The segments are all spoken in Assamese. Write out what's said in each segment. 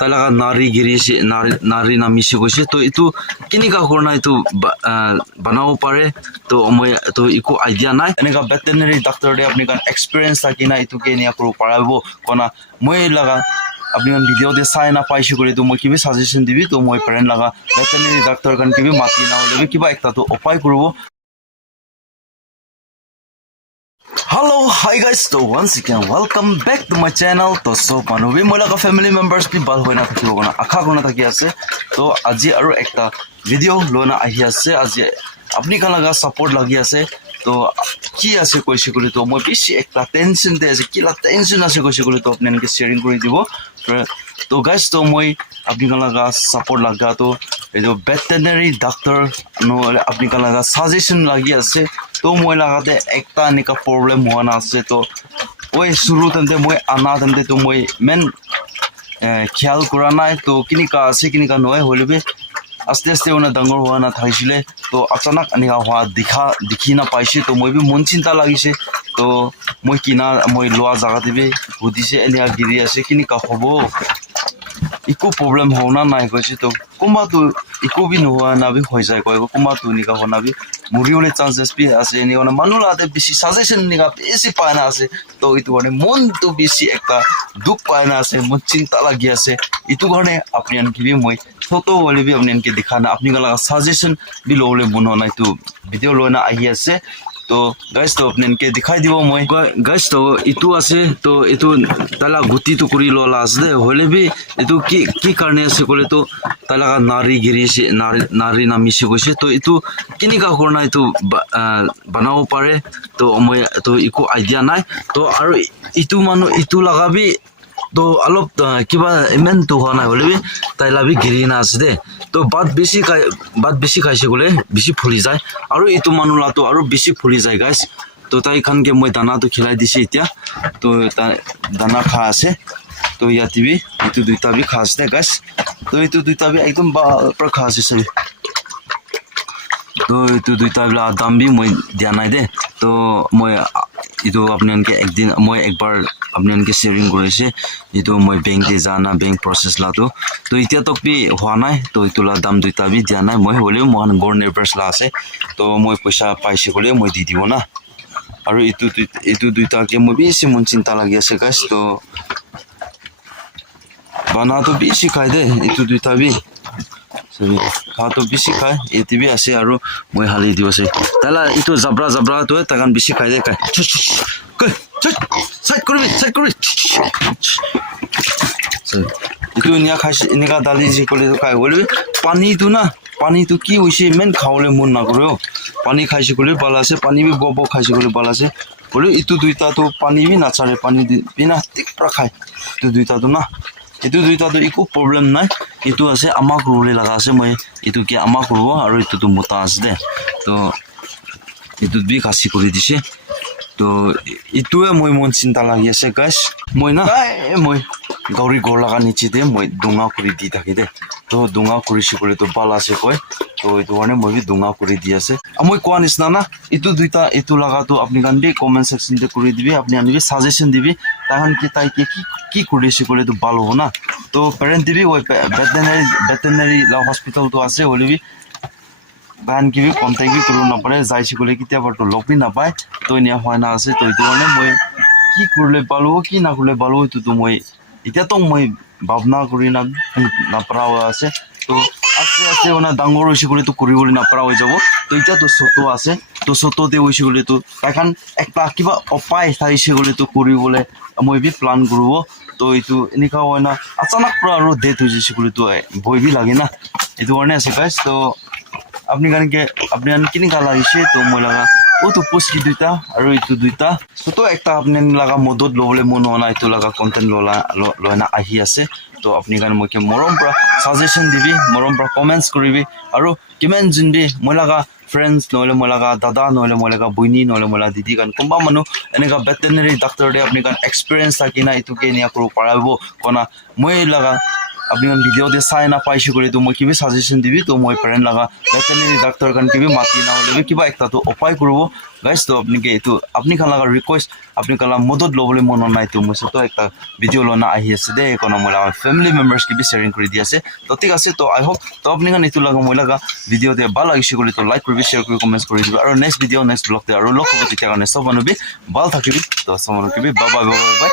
তাইলাগা নাৰী গিৰিছে নাৰী নামিছে গৈছে তো এইটো কেনেকা কৰনা এইটো বনাব পাৰে তো মই তো একো আইডিয়া নাই এনেকা ভেটেনাৰী ডাক্তৰ দে আপুনি এক্সপিৰিয়েঞ্চ থাকি না এইটো কেনেকা কৰিব পাৰিব কনা মই লাগা আপনি ভিডিও দে চাই না পাইছো করে তো মই কিবি সাজেশন দিবি তো মই পেরেন্ট লাগা ভেটেনারি ডাক্তার কান কিবি মাতি না হলে কিবা একটা তো উপায় করব Hello, hi guys. So once again, welcome back to my channel. To so manobi moi laga family members pi bal hoina thakibo kona akha kona thaki ase. To aji aru ekta video lona ahi ase. Aji apni kan laga support lagi ase. তো কি আছে কৈছে কলি তো মই বেশি একটা টেনশন দে আছে কিলা টেনশন আছে কৈছে কলি তো আপনাকে শেয়ারিং করে দিব তো গাইস তো মই আপনি লাগা সাপোর্ট লাগা তো এই যে ভেটেনারি ডাক্তার নো আপনি লাগা সাজেশন লাগি আছে তো মই লাগাতে একটা নিকা প্রবলেম হওয়া না আছে তো ওই শুরু তেমতে মই আনা তেমতে তো মই মেন খেয়াল করা নাই তো কিনিকা আছে কিনিকা নয় হলিবে আস্তে আস্তে ওনা ডাঙৰ হোৱা না থাকিছিলে তো আচানক এনেকা হোৱা দেখি না পাইছে তো মই বি মন চিন্তা লাগিছে তো মই কিনা মই লোৱা জাগাতে বি সুধিছে এনেকা গিৰি আছে কেনেকা হ'ব একো প্ৰব্লেম হোৱা না নাই কৈছে তো কোনোবাটো একো বি নোহোৱা না বি হৈ যায় কয় কোনোবাটো এনেকা হোৱা না বি মৰিবলৈ চান্সেছ বি আছে এনেকা মানুহ লাতে বেছি সাজেশন এনেকা বেছি পায় না আছে তো এইটো কাৰণে মনটো বেছি একটা দুখ পায় না আছে মন চিন্তা লাগি আছে এইটো কাৰণে আপুনি আনকি বি মই फोटो वाले भी अपने इनके दिखाना अपनी का लगा सजेशन भी लोले बनवाना तो वीडियो लोना आई আছে तो गाइस तो अपने इनके दिखाई दिबो মই गाइस तो इतु আছে तो इतु ताला गुटी तो करी लोला আছে হলে भी इतु की करने আছে কলে তো ताला नारी गिरिছে नारी নামিছে গৈছে তো इतु কেনেকা কৰনা इतु बनाव পাৰে তো মই তো ইকো আইডিয়া নাই তো আৰু ইতু মানুহ ইতু লাগাবি তো অলপ কিবা ইমান তো হোৱা নাই হলে তাইলা বি গিৰি না আছে দে তো বাত বেছি খাইছে গলে বেছি ফুলি যায় আৰু এইটো মানুহ লাটো আৰু বেছি ফুলি যায় গাইস তো তাই খানকে মই দানাটো খিলাই দিছে এতিয়া তো দানা খা আছে তো ইয়াতে বি এইটো দুইটা বি খা আছে গাইস তো এইটো দুইটা বি একদম বাৰ খা আছে সবি তো এইটো দুইটা বি দাম বি মই দিয়া নাই দে তো মই এইটো আপোনালোকে একদিন মই একবাৰ আপোনালোকে শেয়াৰিং কৰিছে এইটো মই বেংক দে জানা বেংক প্ৰসেস লাটো তো এতিয়া তক বি হোৱা নাই তো এইটোলা দাম দুইটা বি দিয়া নাই মই হলেও মহান গৰ নেবাৰ্স লা আছে তো মই পইচা পাইছে কলে মই দি দিব না আৰু এইটো দুইটাকে মই বেছি মন চিন্তা লাগি আছে গাইস তো বানাটো বেছি খাই দে এইটো দুইটা বি খাওয়াটো বেছি খায় এটি বি আছে আৰু মই হালি দিব আছে তালা এইটো জাবৰা তো তাকান বেছি খাই দে খাই সাইড করবি এইটো নিয়া খাইছে এনেকা দালি যি কলে তো খাই বলবি পানীটো কি হৈছে ইমান খাবলৈ মন নকৰে পানী খাইছে কলে ভাল আছে পানী বি বব খাইছে কলে ভাল আছে বলে এইটো দুইটাটো পানী বি নাচাৰে পানী বিনা টিকৰা খায় এইটো দুইটাটো না এইটো দুইটাটো একো প্ৰব্লেম নাই এইটো আছে আমাক ৰুলে লগা আছে মই এইটো কি আমাক ৰুব আৰু এইটোতো মোটা আছে দে তো এইটোত বি খাচি কৰি দিছে তো ইটোৱে মই মন চিন্তা লাগি আছে গাইস মই না মই গৌৰী গৰ লগা নিচে দে মই ডুঙা কৰি দি থাকি দে তো ডুঙা কৰিছে কলে তো ভাল আছে কয় তো এইটো কাৰণে মই বি ডুঙা কৰি দি আছে মই কোৱা নিচিনা না এইটো দুইটা এইটো লগাটো আপুনি গান বি কমেন্ট সেকশন তে কৰি দিবি আপুনি আনিবি সাজেশন দিবি তাহন কি তাই কি কৰিছে কলে তো ভাল হ'ব না তো পেৰেন্ট দিবি ওই ভেটেনাৰি হস্পিটাল তো আছে হলিবি বান কি বি কন্টাক্ট বি কৰিব নপাৰে যাইছে কলে কেতিয়াবা তো লগ বি নাপায় তো নিয়া হয় না আছে তো এইটো কাৰণে মই কি কৰিলে পালো কি না কৰিলে পালো এইটো তো মই এতিয়া তো মই ভাবনা কৰি নাপাৰা আছে তো আস্তে আস্তে ওনা ডাঙৰ হৈছে কলে তো কৰিবলৈ নাপাৰা হৈ যাব তো এতিয়া তো ছোট আছে তো ছোটতে হৈছে কলে তো তাইখান একটা কিবা উপায় থাকিছে কলে তো কৰিবলৈ মই বি প্লান কৰিব তো এইটো এনেকা হয় না আচানক পৰা আৰু ডেট হৈ গৈছে কলে তো ভয় বি লাগে না এইটো কাৰণে আছে গাইস তো আপনি কেনেকা লাগিছে তো মই লাগা ওটো পোস্ট দুইটা আৰু এইটো দুইটা ছোট একটা আপনি লাগা মদত লবলৈ মন হোৱা নাই এইটো লাগা কন্টেন্ট লয়না আহি আছে তো আপনি গান মই মৰম পৰা সাজেশন দিবি মৰম পৰা কমেন্টস কৰিবি আৰু কিমান জিন্দি মই লাগা ফ্ৰেন্ডস নহলে মই লাগা দাদা নহলে মই লাগা বইনি নহলে মই লাগা দিদি গান কোনবা মানুহ এনেকা ভেটেনারি ডাক্তৰ দে আপনি গান এক্সপিৰিয়েঞ্চ থাকি না এইটো কেনিয়া কৰিব পাৰিব কনা মই লাগা আপনি ভিডিও দিয়ে চাই না পাইছো করে তো মই কিবি সাজেশন দিবি তো মই পেরেন্ট লাগা ভেটেরিনারি ডাক্তার কান কিবি মাতি না হলে কিবা একটা তো উপায় করব গাইস তো আপনি কে তো আপনি খান লাগা রিকোয়েস্ট আপনি কালা মদত লবলে মন নাই তো মই তো একটা ভিডিও লনা আহি আছে দে কোন মই আমার ফ্যামিলি মেম্বার্স কিবি শেয়ারিং করে দি আছে তো ঠিক আছে তো আই হোপ তো আপনি কান ইতু লাগা মই লাগা ভিডিও দিয়ে ভাল লাগিছে করে তো লাইক করবি শেয়ার করবি কমেন্টস করে দিবি আর নেক্সট ভিডিও নেক্সট ব্লগ তে আর লক হবো তেতিয়া কারণে সব মানুবি ভাল থাকিবি তো সব মানু কিবি বাই বাই বাই বাই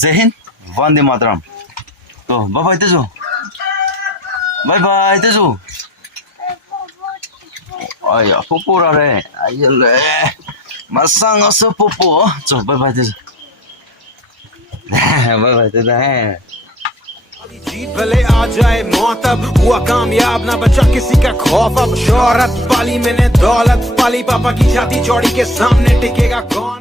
জয় হিন্দ वंदे मातरम तो बाय बाय तेजो बाय बाय तेजो आया पोपो रे आयले मसंग असो पोपो चो बाय बाय तेजो बाय बाय तेजो जीत भले आ जाए मौत अब हुआ कामयाब ना बचा किसी का खौफ अब शोहरत पाली मैंने दौलत पाली पापा की छाती चौड़ी के सामने टिकेगा कौन